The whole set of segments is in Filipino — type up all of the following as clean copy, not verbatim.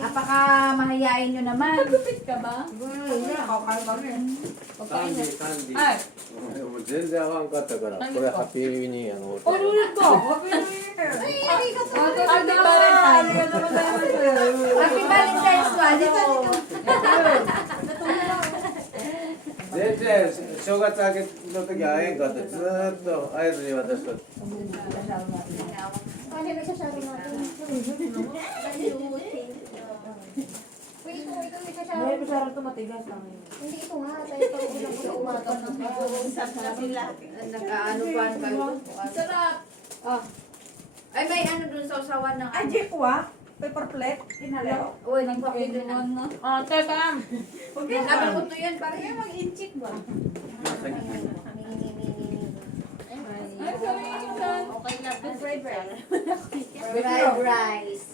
Apaka mahayain nyo naman. Gupit ka ba? Candy, candy. 全然合わんかったから、これハッピーにUlit ko! Happy Valentine's! Happy Valentine's one. 全然正月明けの時会えんかってずーっと会えずに私と May sarap to matigas lang. Hindi ito nga, tayo pag umaga Nag-ano pa kayo? Sarap! Oh. Ay, may ano dun sa usawan ng Ay, di ko ah. Paper plate. Inhalo. Uy, nag-coffee din na. Oh, teka! Sabi ko to yan, parang yan mag-inchik ba? Ay, sabihin dyan! Okay na, fried rice. Fried rice.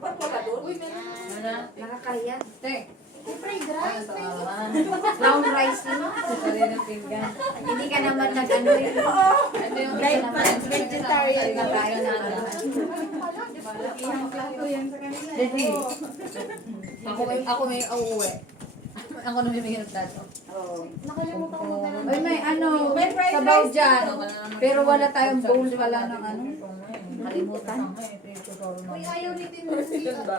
Ba't wala doon? Uy, meron. Nakakahiya. Te! Fried rice, Brown rice din. Hindi ka naman nag-ano yun. Ito yung Like, vegetarian na kain na. Ako may uuwi. Ako na may mahirap dato. Nakalimutan ko magdala. Ay, may ano, sabaw dyan. Pero wala tayong bowl, wala ng ano. Kalimutan. Uy, ayaw ni Tin.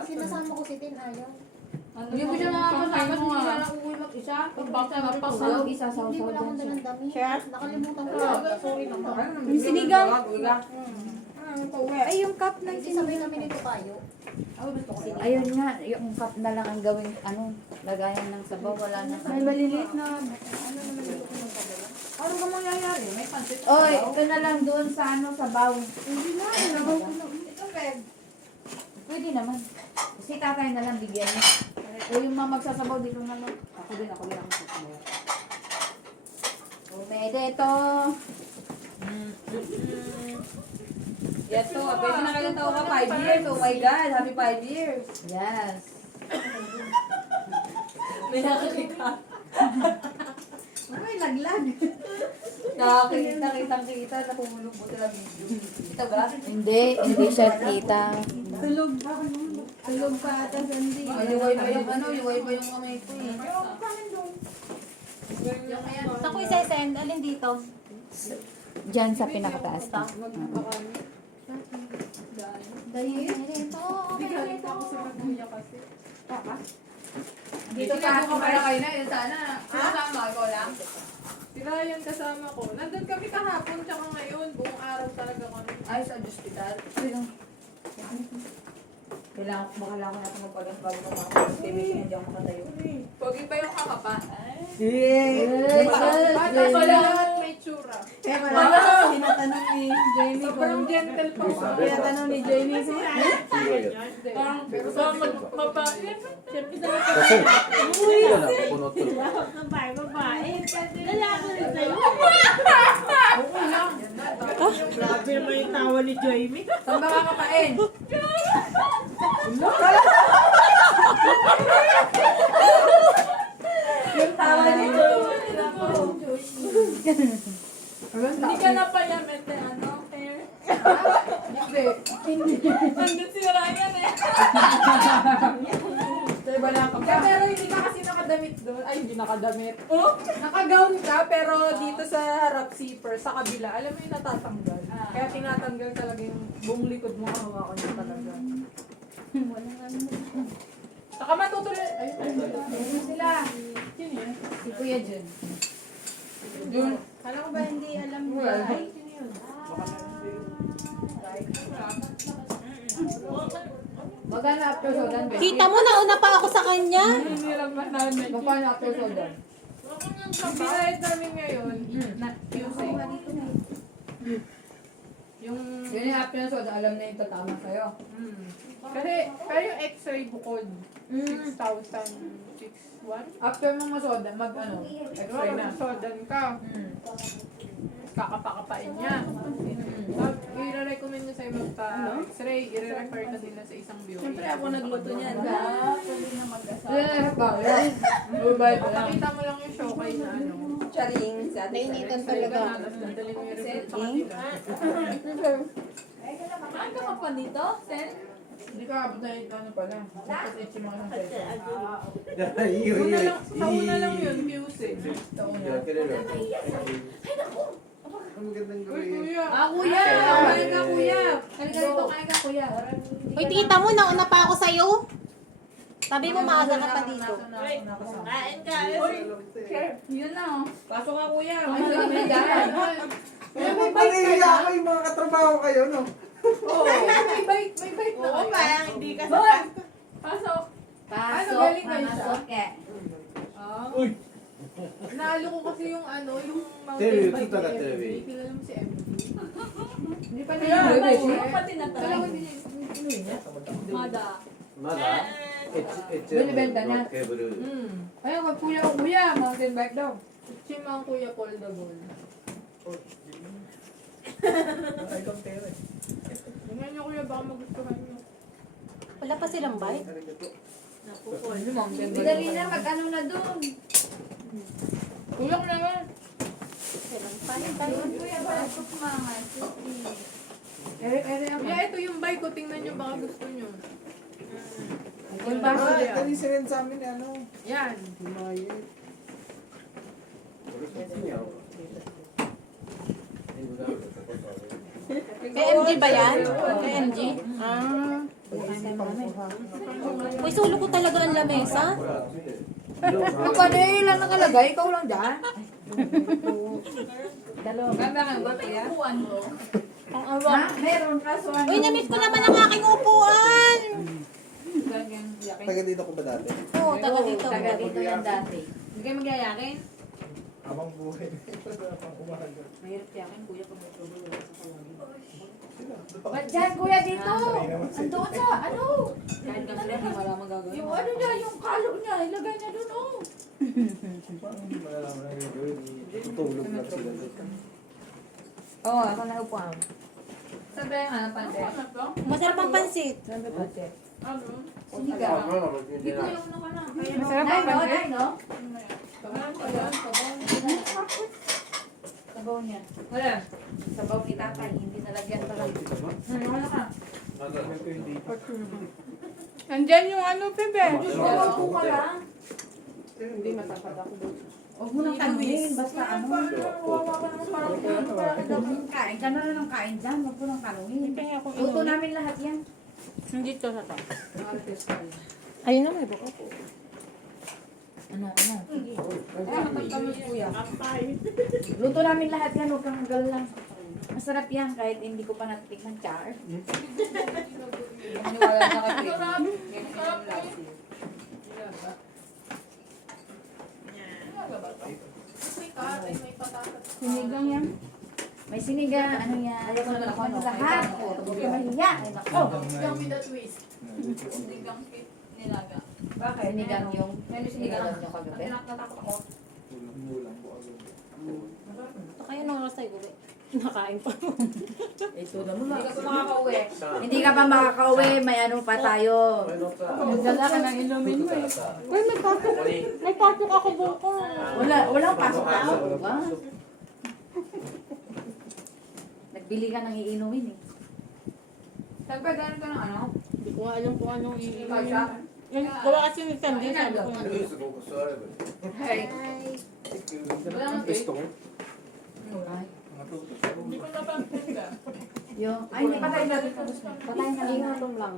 Sinasama ko si Tin, ayaw. Hindi ko siya nakakasama, hindi siya nauwi mag-isa. Pag isa sa Hindi wala akong dalang dami. Nakalimutan ko. Sorry naman. Yung sinigang. Ay, yung cup na sabay kami nito tayo. Ayun nga, yung cup na lang ang gawing ano, lagayan ng sabaw, wala na. May maliliit na. Ano ba mangyayari? May pansit. Oy, ito na lang doon sa ano, sabaw. Hindi na, nabaw ko na. Ito, Peg. Pwede naman. Si tatay na lang bigyan niya. O yung mga magsasabaw dito na lang. Ako din ako magsasabaw. Pwede ito. Yato, pwede na kayo tao ka 5 years. Oh my God, happy 5 years. Yes. May nakakita. May laglag. Nakakita, nakumulog mo talaga video. Kita ba? Hindi siya kita. Tulog pa ata, Sandy. Liway pa yung ano, liway pa yung kamay ko eh. Ako isa-send, alin dito? Diyan sa pinakataas. Dahil ito. Dito ka ako pala kayo na, yun sana. Kasama ko lang. Sila yung kasama ko. Nandun kami kahapon, tsaka ngayon. Buong araw talaga kami. Ay, sa hospital. Kailangan ko natin magpagas bago ko makapag-estimation, hindi ako makatayo. Pogi pa yung kakapa. Bata pa lahat may tsura. Kaya pala, tinatanong ni Jamie Sobrang gentle pa ko. tinatanong ni Jamie si Parang mabait. Siyempre sa Kasi, hindi na pupunot to. Grabe naman yung tawa ni Jamie. Saan ba kakapain? Yung tawa ni Jamie. Hindi ka na pala mente ano, hair. Nandun si Ryan eh. Pero hindi ka kasi nakadamit doon. Ay, hindi nakadamit. Oh, nakagown ka, pero dito sa harap zipper, sa kabila, alam mo yung natatanggal. Kaya tinatanggal talaga yung buong likod mo, hawakan niya talaga. Saka matutuloy. Ayun sila. Sino yun? Si Kuya Jun. Yun. Kala ko ba hindi alam mo? Ay, sino yun? Magana after sodan. Kita mo, nauna pa ako sa kanya. Hindi lang ba namin? Magkano after sodan? Ang binayad namin ngayon, na using. Yung, Yun yung after soda, alam na yung tatama sa'yo. kasi, pero yung x-ray bukod, 6,000, 6,1? After mong masoda, mag-ano, X-ray na. Sodan ka, kakapakapain niya. I-recommend niya sa'yo magpa-x-ray, i-refer ka nila sa isang beauty. Siyempre ako nagluto niyan. Eh, ba? Yan. Bye-bye. Pakita mo lang yung showcase na ano. Charing sa ating Nainitan talaga. Tapos dadalhin mo yung report sa kanila. Ano ka pa dito, Sen? Hindi ka abot na yung ano pala. Tapos yung mga Iyo, iyo. Sa una lang yun, QC. Sa una. Iyo, kilala. Ang magandang Uy, gawin. kuya. Kuya! Kain ka, kuya! Halika dito, kain ka, kuya. Uy, tita mo, nauna pa ako sa'yo. Sabi mo, maaga ka pa dito. Kain ka. Yun na, oh. Pasok ka kuya. Ay, may dahil. Pag-iiya kayo, mga katrabaho kayo, no? Oo. May bite na Oo, kayo. parang hindi ka sa Boy! Pasok. Pasok, galing kayo siya? pasok eh. Uy! Nalo ko kasi yung ano, yung Televi, mountain bike kita ka, ni televi. MJ. Kilala mo si MJ. Hindi pa Kaya, niya. yung pati na Kala ko hindi inuwi niya. Mada. Mada. Binibenta niya. Cable. Ayun, kay kuya ko, kuya. Mountain bike daw. Si mga kuya Paul Dagol. Tingnan niyo kuya, baka magustuhan niyo. Wala pa silang bike. Bidali na, mag-ano na doon. Kuya ko naman. Silang bike. Kuya, wala ko mga suki. Yeah, ito yung bike ko. Tingnan niyo, baka gusto niyo. Yung baso Ah, niya. tadi sinend sa amin, ano? Yan. Himayet. KMG ba yan? KMG? Ah. Uy, sulo ko talaga ang lamesa. Ang kanil lang nakalagay, ikaw lang dyan. Ganda ka ba kuya? Upuan mo. Ang Ha? awang. Meron kaso ano. Uy, namit ko naman ang aking upuan. Taga dito ko ba dati? Oo, taga dito. Taga dito yan dati. Hindi kayo magyayakin? Abang buhay. Mahirap yakin kuya kung may tuloy wala sa kawagin. Ba't dyan, kuya, dito? Andoon sa, ano? Kahit kami rin, wala magagawin. Yung ano niya, yung kalo niya, ilagay niya doon, oh. Malalaman na yung gawin. Tutulog lang sila doon. Oo, ako na upuan. Sabi yung ano, pante? Masarap ang pansit. Sabi pante. Ano? Sinigang. Hindi ko yung ano ka na. Masarap ang pansit, no? Sabaw niya. Wala. Sabaw ni tatay, hindi nalagyan pa lang. Wala ka. Nandyan yung ano, Pepe. Sabaw ka lang. Hindi matapat ako doon. Huwag mo nang tanungin, basta ano. Kain ka na lang ng kain dyan, huwag mo nang tanungin. Luto namin lahat yan. Hindi to sa to. Ayun na, may buko. Ano? Sige. Kami kuya. Luto namin lahat yan, huwag kang lang. Masarap yan kahit hindi ko pa natikman char. Maniwala na kay Pili. Yan yung last year. Sinigang yan. May sinigang, ano yan. Ayaw ko naman ako, no? Lahat. Huwag ka mahiya. Ay, nako. Yung with the twist. Bakit? Sinigang yung sinigang nyo kagabi. Ito kayo nung oras tayo uwi. Nakain pa. Ito naman. Hindi ka pa makakauwi. Hindi ka pa makakauwi, may ano pa tayo. Dala ka ng inumin mo eh. Uy, may pasok. May pasok ako buko. Walang pasok na ako. Diba? Nagbili ka ng iinumin eh. Siyempre, ganun ka ng ano? Hindi ko nga alam kung anong iinumin. Pagka? Yung gawa kasi ni Sandy, sabi ko. Hey. Wala nang twist. Hindi ko napapagda. Ay, hindi patay na rin. Patay na rin. Ingatong lang.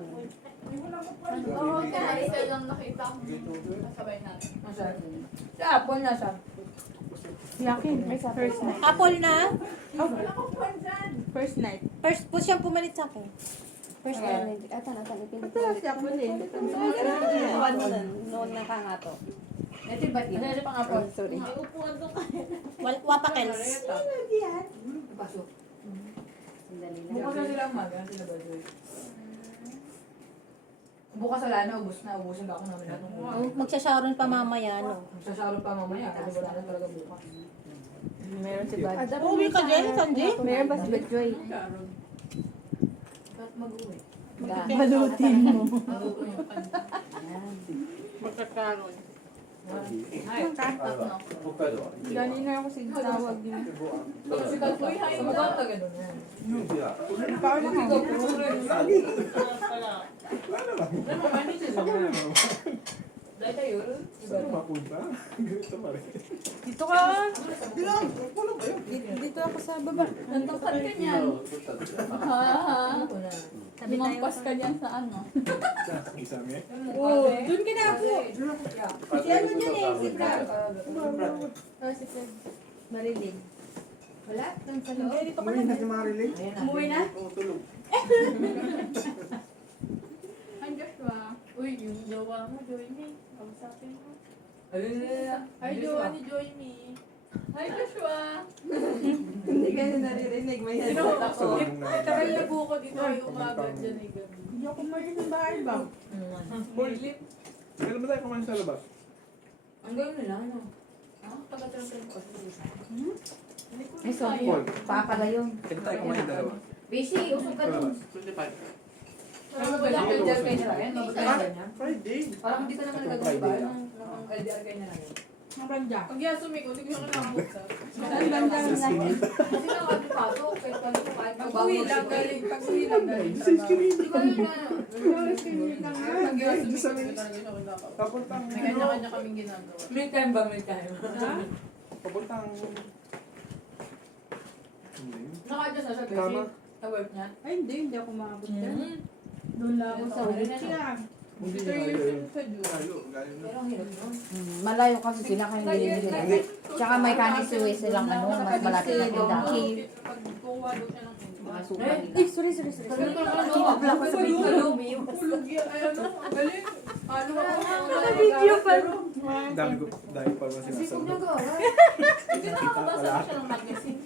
Oo, kaya isa lang nakita ko. Nasabay natin. Masarap. Sa Apple na siya. Yakin. First night. Apple na? First night. First po siyang pumalit sa akin. First night. Ito lang si Apple eh. Noon na ka nga to. Ito ba din? Ano pang Apple? Sorry. Wapakels. Pasok. Sandali lang. Bukas na sila umaga. Sila ba, Joy? Bukas wala na, ubusin ka ako namin lahat ng bukas. Magsasharon pa mamaya, no? Magsasarap pa mamaya kasi wala na talaga bukas. Meron si Bad. Uwi ka dyan, Sandy? Meron ba si Joy? Ba't mag-uwi? Balutin mo. Mag-uwi yung kanya. Magsasharon. Ay,北海道は。 Ganina ako sinatawag yun. Si Kalpoy, hay mo magkano ka ganun? いや、 Paano ka? Dahil tayo, Dito ka. Dito ako sa baba. Nandungkat ka niyan. Tabi tayo. Lumampas ka niyan sa ano. Oo, dun ka na po. Si ano dyan eh, si Brad. Si Fred. Marilig. Wala? Doon sa loob. Dito ka na. Umuwi na? Oo, tulog. Ay, Joshua. Uy, yung jowa mo, Joyme. Kamusapin mo. Ay, jowa ni Joyme. Hi, Joshua. Hindi ka na naririnig. May Sino? Literal na buko dito ay umaga dyan ay gabi. Hindi ako kumain ng bahay ba? Morlip. Kailan ba tayo kumain sa labas? ang gawin nila, ano? Taga-trans-trans ko. Ay, sorry. Pakala yun. Kailan tayo kumain dalawa? Busy, usog ka dun. 25. Ano ba lang LDR kayo na lang? Mabagay niya? Friday. Parang hindi ka naman nagagawa ba? Nung LDR kayo na lang. Ang banda. Pag yasumi ko, hindi ko na nakabuksa. Ang banda ng lahat. Kasi lang kami pasok, kahit kami kahit Pag-uwi lang galing, pag-uwi lang galing. Di ba yun na? Pag yasumi ko, hindi talaga siya kinakaw. Papuntang May kanya-kanya kaming ginagawa. May time ba? May time. Papuntang... Naka-adjust na siya, Tama. Beshi. Sa work niya. Ay, hindi ako makabot dyan. Doon lang ako sa work niya. Hindi 3 years yun sa June. Layo, galing Pero ang hirap nun. Malayo kasi sila kayo nililili. Tsaka may kanisue silang ano, mas malapit na tindahan. Pag kuha daw siya ng Mga super nila. Sorry. Sabi ko naman, no? ko sa video. Hulog yan. Ay, ano? Ang galing. Ano ako? Video pa. Dami ko, dahil pa ba Kasi kung sinasabi. nagawa. Hindi nakakabasa ko siya ng magazine.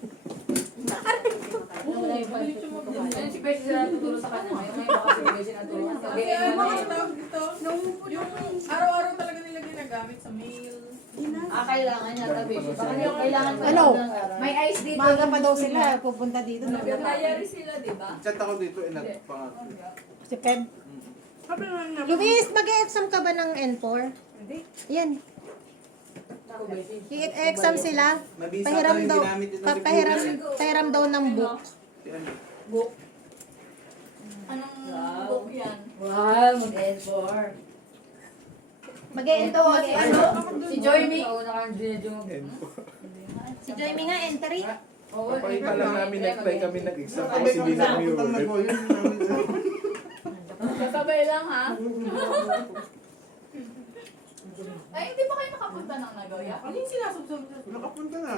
Ayun si Beshi sila tutulong sa kanya ngayon. Ngayon baka si Beshi natulungan. Sabi Kasi ano niya, ang tawag dito? Yung araw-araw talaga nila ginagamit sa mail. kailangan niya tabi. Baka niya kailangan pa Ano? ng araw. May ice dito. Maaga pa daw sila pupunta dito. Nagkakayari sila, di ba? Chat ako dito, inat pa. Si Feb. Luis, mag-e-exam ka ba ng N4? Hindi. Yan. Ako, Beshi. I-exam sila. Mabisa Pahiram daw yung daw. ginamit ito. Pahiram daw ng book. Si ano? Book. Anong book yan? Wow, mag-N4. Mag-e-ento. Ano? Si Joyme. Oo, naka-N4. Si Joyme nga, entry. Oo, Papakita lang namin, nag-try kami nag-exam Sabi kasi ko, hindi namin napunta na yung ko yun. Kasabay lang ha? Ay, hindi pa kayo nakapunta ng Nagoya? Ano yung sinasubsob? Nakapunta na.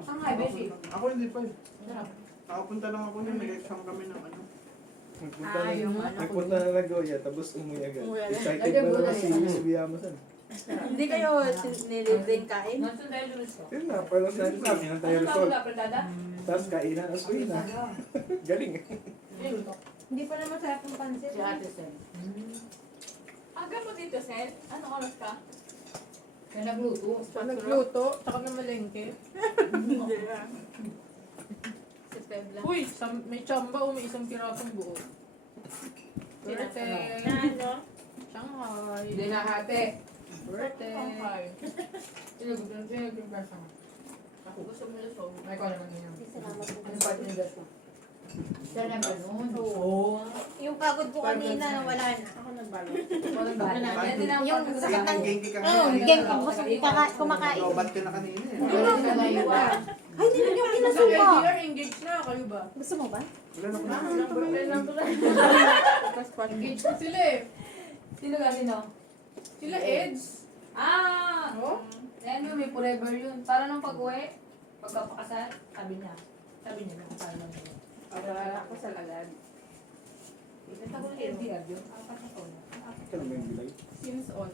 Ang nga, Beshi. Ako hindi pa. Nakapunta lang ako na, nag-exam kami ng ano. Nagpunta na Nagoya, tapos umuwi agad. Excited Ay, ba bulan naman si yan. Luis Villamosan? Hindi kayo nilibing kain? Nasaan tayo dun sa? Yun na, parang sa akin namin, ang tayo Ano result. tawag na, Tapos kainan, tapos uwi na. Galing. Hindi pa naman sarap ng pansit. Si Ate Sen. Aga mo dito, Sel? Anong oras ka? Kaya nagluto. Nagluto, tsaka na malengke. Si Pebla. Uy, may chamba o may isang pirasong buo. Birte. Shanghai. Hindi na hati. Birte. Sino nag-press naman? Ako gusto mo lusog. May ko naman yun. Salamat po. Ano part ni Joshua? Siya na ba nun? Oo. Yung pagod ko kanina, wala na. Ako nagbalo. Walang bahala. Yan din ang Yung pagkakasama. sakit ng... Genki ka Oo, nga. game pag kumakain. Lobat ka na kanina eh. Wala ka na yun. Ay, hindi na yung Sa kinasuko. LDR, engaged na. Kayo ba? Gusto mo ba? Wala na ko na. Engaged na sila eh. Sino ka? Sino? Sila Eds. Ah! Oh? Yan yun, may forever yun. Para nung pag-uwi, pagkapakasal, sabi niya. Sabi niya lang, para lang yun. Pag-alala ko sa lagad. Nagtagal ng LDR yun. Apat na taon na. Kailan mo yung bilay? Since on.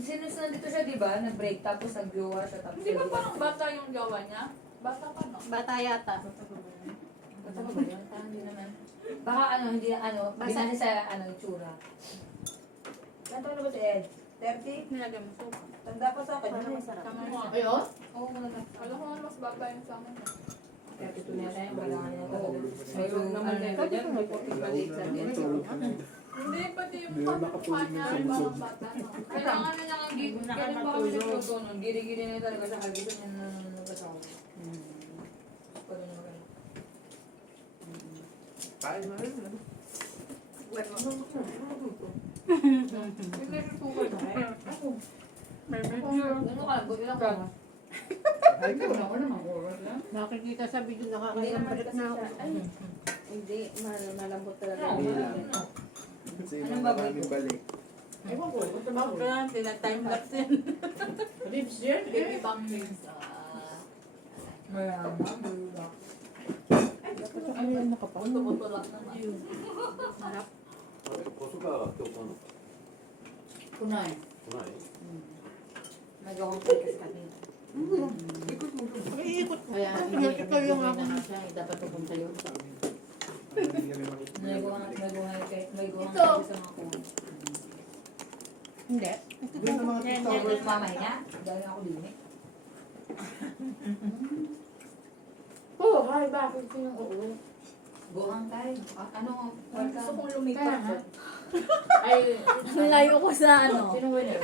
Since nandito siya, di ba? Nag-break, tapos nag-jowa siya, tapos Hindi ba parang bata yung gawa niya? Bata pa, no? Bata yata. Basta ba ba yun? Parang hindi naman. Baka ano, hindi ano, Basta- binali sa ano, itsura. Ganto na ba si Ed? 30? Nilagyan mo suka. Tanda pa sa akin. Parang masarap. Tama mo. Ayun? Oo, muna na. Alam ko nga mas bata yung sa akin. 32 na tayo, wala ka na talaga. Oo, Mayroong naman na Sabi ko may 40 maliit sa Tulog ka na. Hindi, pati yung Hindi na mukha nakatulog niya, yung mga sunsod. bata. no? Kailangan na niya ang gig. Ganun ba kami nagluto nun? Giri-giri na talaga sa kagitan niya na nagkasawa. Pwede na magano. Kain na rin. Ano? Ano ka? Buti lang ka. Ay, ka. Ako naman, oras lang. Nakikita sa video Hindi nakakailang naman balik kasi na ako. siya, ay, hindi, malambot talaga. Oo, Hindi wala lang. na. Kasi Anong yung baboy maraming ko? balik. Ewan ko. Basta ba Bakit ka, tina-timelapse yan. Ribs yan? Baby back ribs. Mayaman. Ano yan nakapal? Puto-putulak naman. Puso ka, tukono. Kunay. Kunay. Nag-compare kasi kanina. Iikot. Kaya hindi yung na ako. nga siya, dapat pupunta yun. May guhay kayo Ito. sa mga kuha. Hindi. Hindi na mga Yan, towers. yan, mamay niya. Dahil ako din eh. Oh, hi, bakit sinong uuwi? Buhang tayo. Ano? Gusto kong Kaya lumipat. nga. Ay, Layo ko sa ano. sino winner?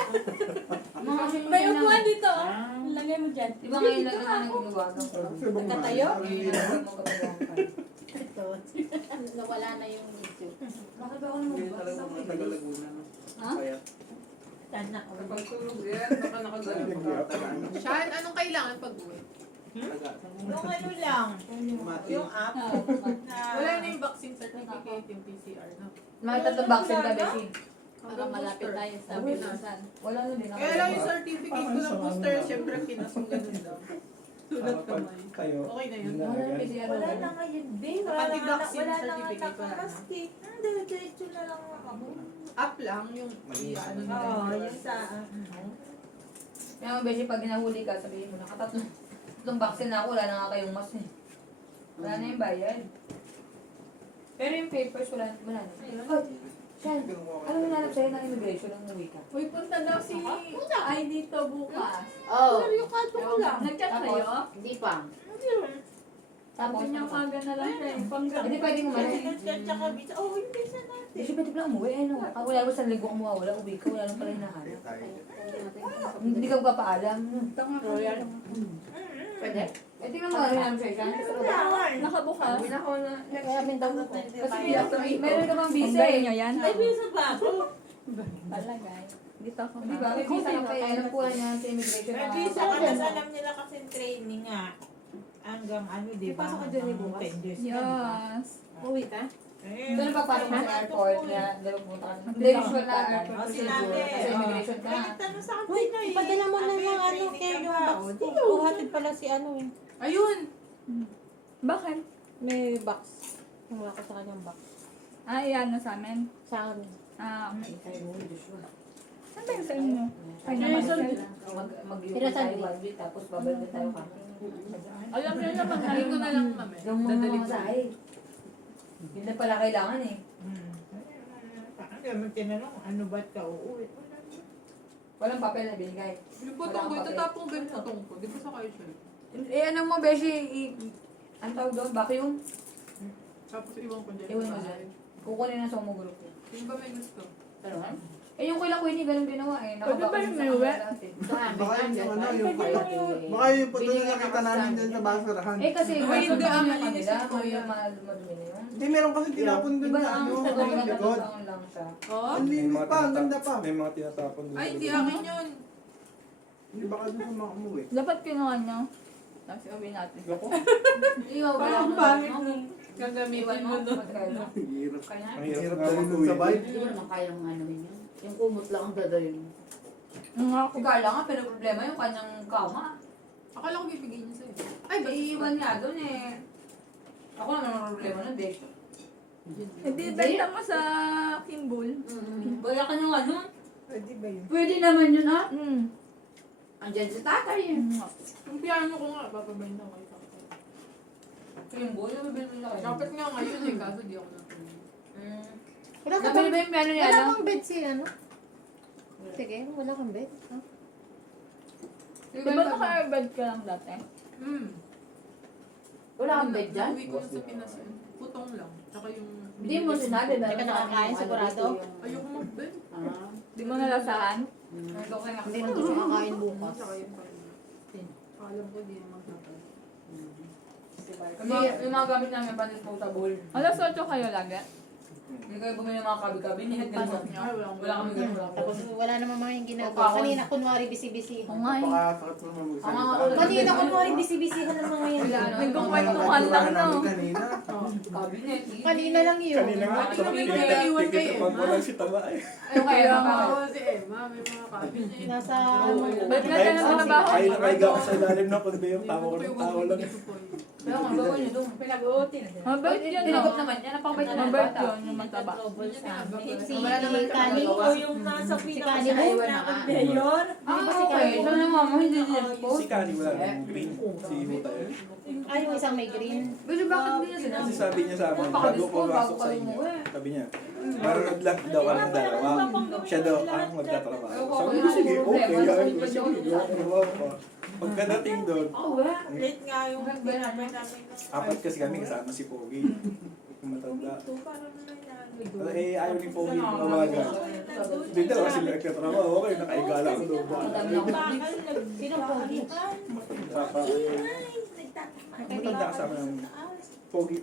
May upuan dito. Lagay mo dyan. Di ba ngayon lang naman ang ginawagan ko? Nagtatayo? Ngayon mo kabilang pa. Ito. Nawala na yung video. Bakit ba ako naman Ha? Sana. Kapag tulog yan, baka nakagaling. Sean, anong kailangan pag-uwi? Yung ano lang, yung app na... Wala na yung vaccine certificate, yung PCR, no? May tatlong vaccine ka, Becky. Para malapit tayo sa binasan. Wala na din. Kaya lang yung certificate ko ng booster, syempre kinasong ganun daw. Sulat kamay. Tayo. Okay na yun. Wala na PCR. Wala na ngayon, babe. Pati vaccine Wala na nga certificate, wala na. nakamaski. Hindi, diretso na lang ako. App lang, yung ano nila. Oo, yung sa... Kaya mga beshi, pag hinahuli ka, sabihin mo, tatlong vaccine na ako, wala na nga kayong mas eh. Wala na yung bayad. Pero yung papers, wala na. Ay, Sean, anong hinanap sa'yo ng immigration ng uwi ka? Uy, punta daw si... Ay, dito bukas. Oo. Pero yung kanto ko lang. Nag-chat sa'yo? Hindi pa. Tapos niya kaga na lang siya. Hindi pwede mo man. Tsaka visa. Oo, yung visa natin. Hindi siya pwede pala umuwi, ano? Wala mo sa linggo kung mawawala, uwi ka, wala lang pala hinahanap. Hindi ka magpapaalam. Royal. Pwede? Eh, tingnan mo, ano yung sa'yo, Sean? Nakabukas. Binako na. Kaya mintaw ko. Kasi meron ka bang visa eh. May visa ba ako? Palagay. Dito ako. Di ba? May visa ka pa eh. Alam ko niya sa immigration. May na- visa Saka ka mas na. alam nila kasi training nga. Hanggang ano, di ba? Ipasok ka dyan eh, Hanggang bukas. 10 years. Yes. Uwi ka? Eh, Doon pagpasok mo sa airport niya, doon punta ka. Hindi, usual na airport O, procedure. sinabi, Kasi immigration ka. Kahit ano sa Uy, kanila eh. ipadala mo na Sabi, ng ano training kay ka yung ba? box O, ko. di. Buhatid pala si ano eh. Ayun! Bakit? May box. Kumuha ko sa kanyang box. Ah, iyan na sa amin. Sa amin. Ah, okay. Kaya mo, Joshua. Saan ba yung sa inyo? Ay, Mag- naman mag- sir. Mag-UK Pinasan tayo din. 1 week, tapos babalik na tayo kami. Alam niyo naman, halin ko na lang mami. Yung mga Dadalig ko. masahe. Yun na pala kailangan eh. Kaya mo tinanong, ano ba't ka uuwi? Walang papel na binigay. Yung putong ko, itatapong ba yung putong ko? Di ba sa kayo siya? Eh, ano mo, Beshi? Ang tawag doon? Vacuum? Tapos iwan ko dyan. Iwan mo dyan. Kukunin na sa mo group niya. Yung ba may gusto? Eh, yung kila Queenie, ganun ginawa eh. Pwede ba yung may uwi? Baka yung ano, yung baka yung puto na nakita namin dyan sa basurahan. Eh, kasi Uy, hindi, malinis malinis nila. yung Kung kuya. yung madumi na yun. Hindi, meron kasi tinapon dun Iba sa na ang ano, sa sa likod. taon lang siya. Oh? Ang linis pa, ang ganda pa. May mga tinatapon dun. Ay, sa hindi loob. akin yun. Hindi baka doon sa mga umuwi. Dapat kinuha nyo. Tapos uwi natin. Ako? Iyaw, Parang wala pangit mo. nung gagamitin Iwan mo mo. doon. Magkano? Hirap. Kaya? Ang Hirap hirap na na rin rin dun sa bike. Hindi ko naman kayang ano yun. Yung kumot lang ang dadalhin mo. Nga ako. Si Carla nga, pero problema yung kanyang kama. Akala ko bibigyan niya sa'yo. Ay, iiwan nga doon eh. Ako naman ang problema nun, Besh. Hindi, benta mo sa Kimball. Wala ka nung ano? Pwede ba yun? Pwede naman yun ha? Hmm. Andiyan si tatay eh. Yung piano ko nga, bababayin na kayo. Yung boy, nabibili mo na kayo. Dapat nga ngayon eh, kaso di ako natuloy. Wala ka Nabili bang, ba yung piano niya? wala ano? kang bed si ano? Sige, wala kang bed. Huh? Di ba naka-airbed ka lang dati? Hmm. Wala kang bed dyan? Uwi ko na sa Pinas yun. Putong lang. Tsaka yung Hindi mo sinabi na. Hindi ka nakakain, sigurado? Ayoko mag-bed. Ah. Di mo nalasahan? Ito ko yung Hindi nandun siya kakain bukas. Alam ko di naman tatay. Yung mga gamit namin pa disposable. Alas 8 kayo lagi? Hindi kayo bumili ng mga kabi-kabinet. Wala kami ganun. Tapos wala naman mga ginagawa. Kanina kunwari bisi-bisi. Oo nga eh. Napakasakit mo magsalita. Kanina kunwari bisi-bisihan ng mga yan. Nagkukwentuhan lang no. Kanina. Kabinet. Kanina lang yun. Kanina nga, Ate, sa kami pita, naiwan kay tikit Emma. pa lang si Tama eh. Ayun kaya Kaya mga nga si Emma, may mga cabinet. Nasa Ba't na tayo na trabaho? Ay, nakaiga ka sa ilalim ng conveyor, tama ko ng tao lang. Kaya nga, gawin nyo doon. Pinag-uuti na sila. Mabait yun Tinagot no. naman yan. Napakabait naman ng Mabait bata. yun yung mataba. si Wala naman Kani. O yung nasa pinaka Si Kani mo? na conveyor. Okay. So na mama, hindi din Si Kani wala nang green, si Huta yun. Ay, yung isang may green. Pero bakit hindi niya sinabi? Kasi sabi niya sa amin, bago ko masok sa inyo, sabi niya, parang nag-lock daw ka ng dalawa. Siya daw ang magtatrabaho. Sabi ko, sige, okay. Sabi ko, sige, gawa pa. Pagkadating doon, Late nga yung ginamay namin. apat kasi kami kasama si Pogi. Yung matanda. Ito, parang nangyari. Eh, ayaw ni Pogi umaga. Dito kasi nagtatrabaho, okay, nakaiga lang doon. Sino pogi? Matanda kasama ng Pogi